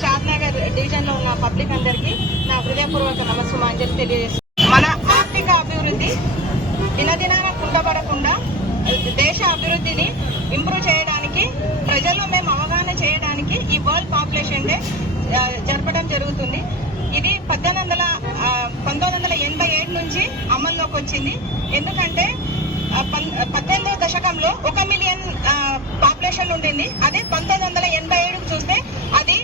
షాద్నగర్ డివిజన్లో ఉన్న పబ్లిక్ అందరికీ నా హృదయపూర్వక నమస్సుమాంజలి తెలియజేస్తున్నాను. మన ఆర్థిక అభివృద్ధి దినదినాన కుండబడకుండా దేశ అభివృద్ధిని ఇంప్రూవ్ చేయడానికి ప్రజల్లో మేము అవగాహన చేయడానికి ఈ వరల్డ్ పాపులేషన్ డే జరపడం జరుగుతుంది. ఇది పద్దెనిమిది వందల పంతొమ్మిది వందల ఎనభై ఏడు నుంచి అమల్లోకి వచ్చింది. ఎందుకంటే పన్- పద్దెనిమిదవ దశకంలో ఒక మిలియన్ పాపులేషన్ ఉండింది. అదే పంతొమ్మిది వందల ఎనభై ఏడుకు చూస్తే అది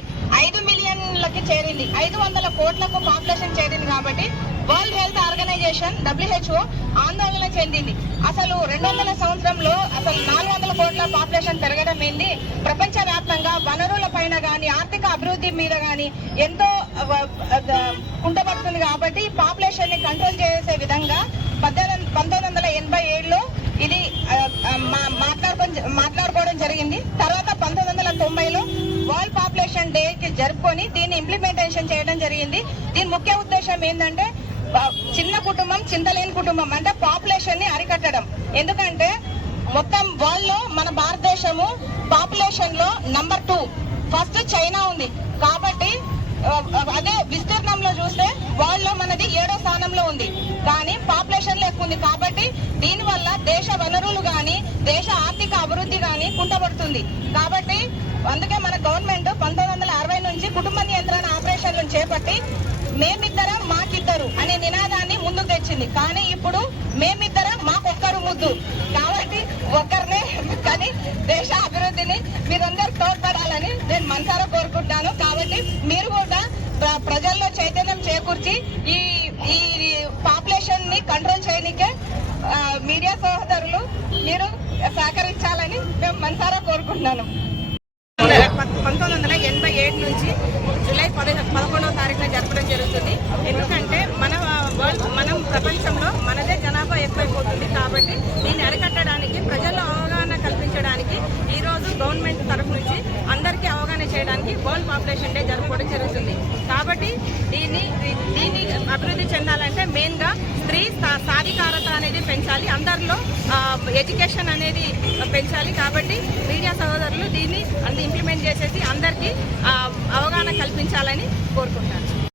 ఐదు మిలియన్లకి చేరింది ఐదు వందల కోట్లకు పాపులేషన్ చేరింది కాబట్టి వరల్డ్ హెల్త్ ఆర్గనైజేషన్ డబ్ల్యూహెచ్ఓ ఆందోళన చెందింది. అసలు రెండు వందల సంవత్సరంలో అసలు నాలుగు వందల కోట్ల పాపులేషన్ పెరగడం ఏంది? ప్రపంచ వ్యాప్తంగా వనరుల పైన కానీ ఆర్థిక అభివృద్ధి మీద కానీ ఎంతో వ- కుంటపడుతుంది కాబట్టి పాపులేషన్ని కంట్రోల్ చేసే విధంగా పద్దెనిమిది పంతొమ్మిది వందల ఎనభై ఏడులో ఇది మాట్లాడుకో మాట్లాడుకొని మాట్లాడుకోవడం జరిగింది. తర్వాత పంతొమ్మిది వందల తొంభైలో వరల్డ్ పాపులేషన్ డే కి జరుపుకొని దీన్ని ఇంప్లిమెంటేషన్ చేయడం జరిగింది. దీని ముఖ్య ఉద్దేశం ఏంటంటే చిన్న కుటుంబం చింతలేని కుటుంబం అంటే పాపులేషన్ని అరికట్టడం. ఎందుకంటే మొత్తం వరల్డ్లో మన భారతదేశము పాపులేషన్లో నంబర్ టూ ఫస్ట్ చైనా ఉంది. కాబట్టి అదే విస్తీర్ణంలో చూస్తే వరల్డ్లో మనది ఏడో స్థానంలో ఉంది. కానీ పాపులేషన్ ఎక్కువ ఉంది. కాబట్టి దీనివల్ల దేశ వనరులు కానీ దేశ ఆర్థిక అభివృద్ధి కానీ కుంటపడుతుంది. కాబట్టి అందుకే మన గవర్నమెంట్ చేపట్టి మేమిద్దరం మాకిద్దరు అనే నినాదాన్ని ముందుకు తెచ్చింది. కానీ ఇప్పుడు మేమిద్దరం మాకొక్కరు ముద్దు. కాబట్టి ఒక్కరినే కానీ దేశ అభివృద్ధిని మీరందరూ తోడ్పడాలని నేను మనసారా కోరుకుంటున్నాను కాబట్టి మీరు కూడా ప్ర- ప్రజల్లో చైతన్యం చేకూర్చి ఈ ఈ పాపులేషన్ని కంట్రోల్ చేయనికే మీడియా సహోదరులు మీరు సహకరించాలని మేము మనసారా కోరుకుంటున్నాను పంతొమ్మిది వందల ఎనభై ఏడు నుంచి జూలై పది పదకొండవ తారీఖున జరపడం జరుగుతుంది. ఎందుకంటే మన వరల్డ్ మనం ప్రపంచంలో మనదే జనాభా ఎక్కువైపోతుంది కాబట్టి దీన్ని అరికట్టడానికి ప్రజల్లో అవగాహన కల్పించడానికి ఈరోజు గవర్నమెంట్ తరఫు నుంచి అందరికీ అవగాహన చేయడానికి వరల్డ్ పాపులేషన్ డే జరపడం జరుగుతుంది. కాబట్టి దీన్ని దీన్ని అభివృద్ధి చెందాలంటే మెయిన్గా స్త్రీ సాధికారత అనేది పెంచాలి. అందరిలో ఎడ్యుకేషన్ అనేది పెంచాలి. కాబట్టి మీడియా సహోదరులు దీన్ని అది ఇంప్లిమెంట్ చేసేసి అందరికీ ఆ, అవగాహన కల్పించాలని కోరుకుంటాను.